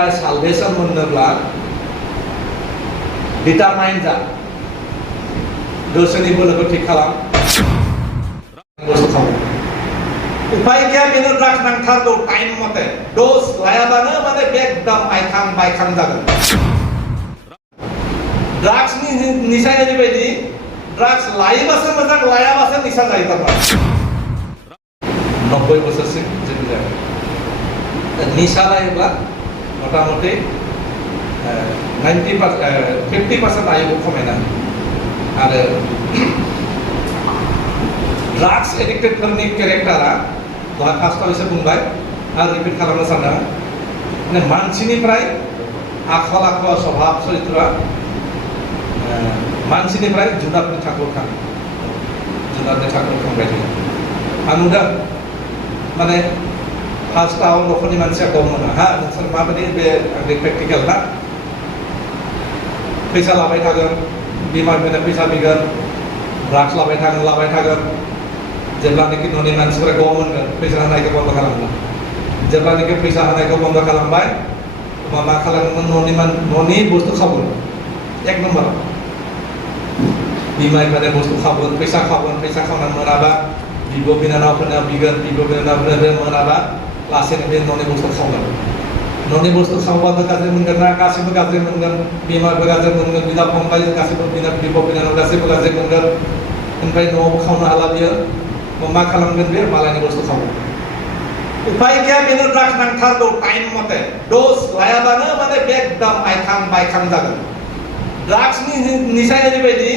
बेनिफ्राय सालभेसन मोननोब्ला डिटारमाइन जा गोसोनि बोलोखौ थिग खालाम बुस्थु खालाम उपाय गैया बेनो ड्राग्स नांथारगौ टाइम मथे दस लायाबानो माने एकदम आइखां बायखां जागोन ड्राग्सनि निसाया ओरैबायदि ड्राग्स लायोबासो मोजां लायाबासो निसा जायो थारमाने 90 बोसोरसिम जेबो जाया निसा लायोब्ला मटामटी 50% आयुखौ खमायना आरो ड्राग्स एडिक्टेडफोरनि केरेक्टारा दहाय फार्स्टआव एसे बुंबाय आरो रिपिट खालामनो सानदों माने मानसिनिफ्राय आखल आखु स्वभाब चरित्रआ मानसिनिफ्राय जुनारनि थाखोआव थाङो जुनारनि थाखोआव थांबाय थायो आं नुदों माने फार्स्टआव न'खरनि मानसिया गम मोना हा नोंसोर माबायदि बे आंनि प्रेक्टिकेल ना फैसा लाबाय थागोन बिमा बिफानो फैसा बिगोन ड्राग्स लाबाय थागोन जेब्लानाखि न'नि मानसिफोरा गम मोनगोन फैसा होनायखौ बन्द खालामगोन जेब्लानाखि फैसा होनायखौ बन्द खालामबाय होमबा मा खालामगोन न'नि बुस्थु खावगोन एक नम्बर बिमा बिफानि बुस्थु खावगोन फैसा खावनानै मोनाबा बिब' बिनानावफोरनाव बिगोन बिब' बिनानावफोरनो मोनाबा लासैनो बे न'नि बुस्थु खावगोन न'नि बुस्थु खावबाबो गाज्रि मोनगोन ना गासिबो गाज्रि मोनगोन बिमाबो गाज्रि मोनगोन बिदा फंबाय गासिबो बिब' बिनानाव गासिबो गाज्रि मोनगोन ओमफ्राय न'आवबो खावनो हाला बियो मा खालामगोन बे मालायनि बुस्थु खावगोन उपाय गैया बेनो ड्राग्स नांथारगौ टाइम मथे दस लायाबानो माने एकदम आइखां बायखां जागोन ड्राग्सनि निसाया ओरैबायदि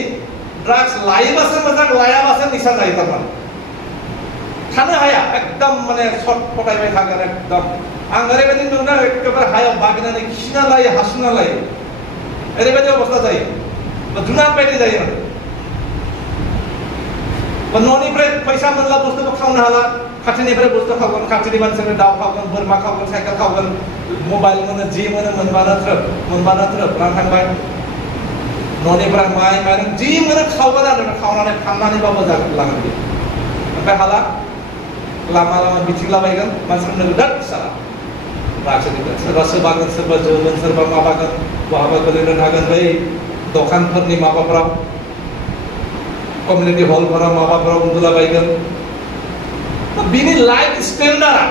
ड्राग्स लायोबासो मोजां लायाबासो निसा जायो थारमाने थानो हाया एकदम माने सट फटायबाय थागोन एकदम आं ओरैबायदि नुदों एखेबारे हायाव बागिनानै खिना लायो हासुना लायो ओरैबायदि अबस्था जायो जुनार बायदि जायो न'निफ्राय फैसा मोनला बुस्थुखौ खावनो हाला खाथिनिफ्राय बुस्थु खावगोन खाथिनि मानसिफोर दाउ खावगोन बोरमा खावगोन साइकेल खावगोन मबाइल मोनो जि मोनो मोनबानो थ्रोब लाना थांबाय न'निफ्राय माइ माइरं जि मोनो खावगोन आरो खावनानै फाननानैबाबो जागोन लागोन बे ओमफ्राय हाला लामा बिथिंलाबायगोन मानसिफोरनो बिराद सारा ड्राग्सनिफ्राय सोरबा सोबागोन सोरबा जौगोन सोरबा माबागोन बहाबा गोलैनो थागोन बै दखानफोरनि माबाफ्राव कमिउनिटी हलफोराव माबाफोराव उन्दुलाबायगोन बिनि लाइफ स्टेन्डार्ड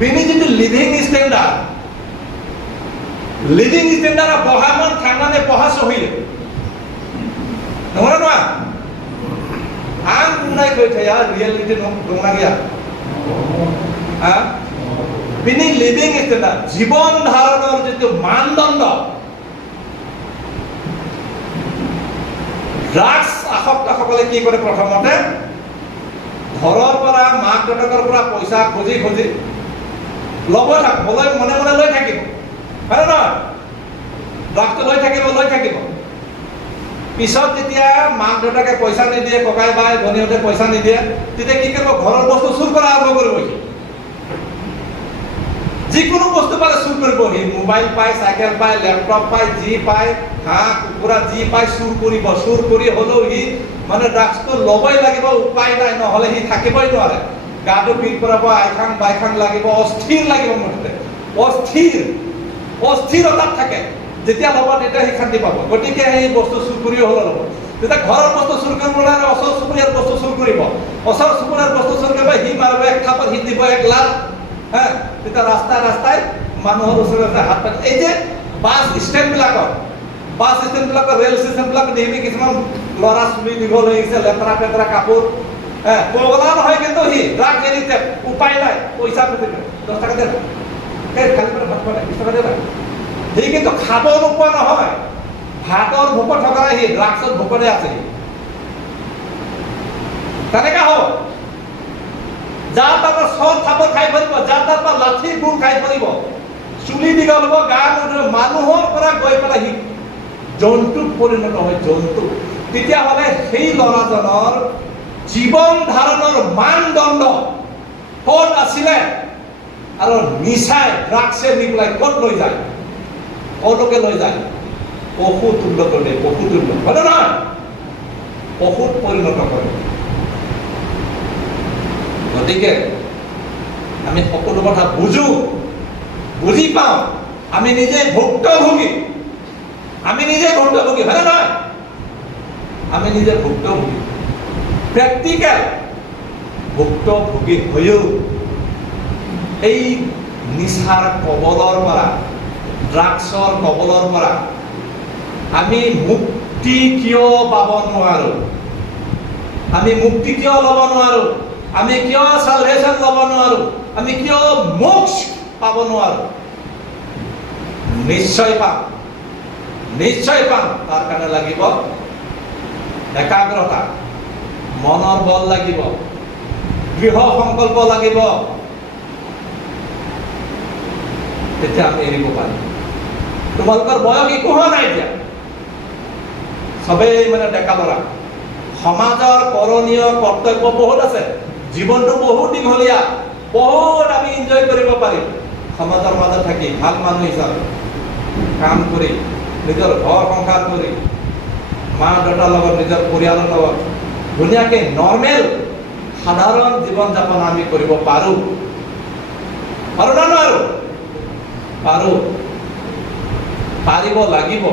बिनि जितु लिभिं स्टेन्डार्डआ बहामोन थांनानै बहा सहैयो नंगौना नङा आं बुंनाय खोथाया रियेलिटि दंना गैया बिनि लिभिं स्टेन्डार्ड जीवन धाৰণৰ जितु मानदण्ड ड्राग्स আসক্তসকলে কি কৰে প্ৰথমতে ঘৰৰ পৰা মাক দেউতাকৰ পৰা পইচা খুজি ল'ব মনে লৈ থাকিব হয় না ড্ৰাগছটো লৈ থাকিব পিছত যেতিয়া মাক দেউতাকে পইচা নিদিয়ে ককাই বাই ভনীহঁতে পইচা নিদিয়ে তেতিয়া কি কৰিব ঘৰৰ বস্তু চুৰ কৰা আৰম্ভ কৰিব যিকোনো বস্তু পালে চুৰ কৰিব মোবাইল পায় চাইকেল পায় লেপটপ পায় যি পায় হাঁহ কুকুৰা যি পায় চুৰ কৰি হ'লেও সি মানে ড্ৰাগছটো ল'বই লাগিব উপায় নাই নহ'লে সি থাকিবই নোৱাৰে গাটো পিঠ কৰাব আইখাং বাইখাং লাগিব অস্থিৰ লাগিব মুঠতে অস্থিৰতাত থাকে যেতিয়া ল'ব তেতিয়া সি শান্তি পাব গতিকে সেই বস্তু চুৰ কৰি হ'লেও ল'ব তেতিয়া ঘৰৰ বস্তু চুৰ কৰিব নোৱাৰে ওচৰ চুবুৰীয়াৰ বস্তু চুৰ কৰিব সি মাৰিব এক থাপত সি দিব এক লাখ হ্যাঁ তেতিয়া ৰাস্তাই মানুহৰ ওচৰতে হাত পাতি এই যে বাছ ষ্টেণ্ডবিলাকৰ ৰেল ষ্টেচনবিলাক দেখিবি কিছুমান ল'ৰা চুলি দীঘল হৈ গৈছে লেতেৰা পেতেৰা কাপোৰ পগলা নহয় কিন্তু সি ড্ৰাগছ এডিক্টেড উপায় নাই পইচা খুজিব 10 টকা দে খালি পেটত ভাত খোৱা 20 টকা দে সি কিন্তু খাব নোপোৱা নহয় ভাতৰ ভোকত থকা সি ড্ৰাগছৰ ভোকতে আছে তেনেকা হ'ব যাৰ তাৰ চট থাপত খাই পৰিব যাৰ তাৰ লাঠি গুণ খাই পৰিব চুলি দীঘল হ'ব গা নুধুব মানুহৰ পৰা গৈ পেলাই সি জন্তুত পৰিণত হয় জন্তু তেতিয়াহ'লে সেই ল'ৰাজনৰ জীৱন ধাৰণৰ মানদণ্ড ক'ত আছিলে আৰু নিচাই ড্ৰাগছে নি পেলাই ক'ত লৈ যায় ক'লৈকে লৈ যায় পশু তুল্য কৰে পশু তুল্য হয়নে নহয় পশুত পৰিণত কৰে গতিকে আমি সকলো কথা বুজি পাওঁ আমি নিজে ভুক্তভোগী, আমি নিজে ভুক্তভোগী, হ্যাঁ নয়? আমি নিজে ভুক্তভোগী, প্র্যাকটিক্যাল ভুক্তভোগী হয়েও এই নিশাৰ কবলৰ পৰা, ড্ৰাগছৰ কবলৰ পৰা আমি মুক্তি কিয় পাব নোৱাৰো? আমি মুক্তি কিয় ল'ব নোৱাৰো? আমি কিয় সালভেশন ল'ব নোৱাৰো? আমি কিয় মোক্ষ পাব নোৱাৰো? নিশ্চয় পাম, নিশ্চয় পাম। তাৰ কাৰণে লাগিব একাগ্ৰতা, মনৰ বল লাগিব, দৃঢ় সংকল্প লাগিব, তেতিয়া আমি এৰিব পাৰিম। তোমালোকৰ বয়স একো হোৱা নাই এতিয়া, সবেই মানে ডেকা ল'ৰা। সমাজৰ কৰণীয় কৰ্তব্য বহুত আছে, জীৱনটো বহুত দীঘলীয়া, বহুত আমি এনজয় কৰিব পাৰিম সমাজৰ মাজত থাকি, ভাল মানুহ হিচাপে কাম কৰি, নিজৰ ঘৰ সংসাৰ কৰি, মা দেউতাৰ লগত, নিজৰ পৰিয়ালৰ লগত ধুনীয়াকৈ নৰ্মেল সাধাৰণ জীৱন যাপন আমি কৰিব পাৰোঁ। পাৰোঁ না নোৱাৰোঁ? পাৰোঁ, পাৰিব লাগিব।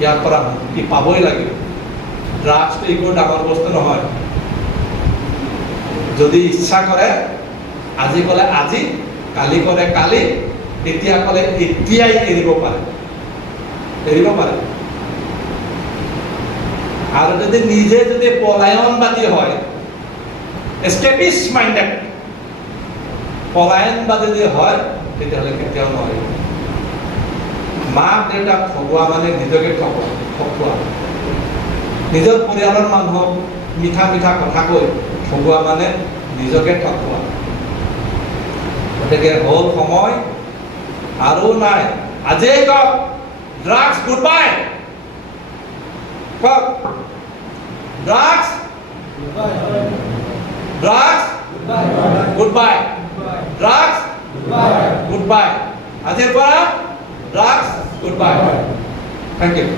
ইয়াৰ পৰা মুক্তি পাবই লাগিব। ড্ৰাগছটো একো ডাঙৰ বস্তু নহয়। যদি ইচ্ছা কৰে, আজি ক'লে আজি, কালি ক'লে কালি, এতিয়া ক'লে এতিয়াই এৰিব পাৰে, এৰিব পাৰে। আৰু যদি নিজে যদি পলায়নবাদী হয়, এস্কেপিষ্ট মাইণ্ডেড পলায়নবাদী যদি হয়, তেতিয়াহ'লে কেতিয়াও নোৱাৰিব। মাক দেউতাক ঠগোৱা মানে নিজকে ঠগোৱা, নিজৰ পৰিয়ালৰ মানুহক মিঠা মিঠা কথা কৈ ঠগোৱা মানে নিজকে ঠগোৱা। গতিকে হ'ল সময়, আৰু নাই। আজিয়ে কওক, ড্ৰাগছ গুড বাই। কওক, drugs drugs goodbye, drugs goodbye. আজিৰ পৰা drugs goodbye. Thank U.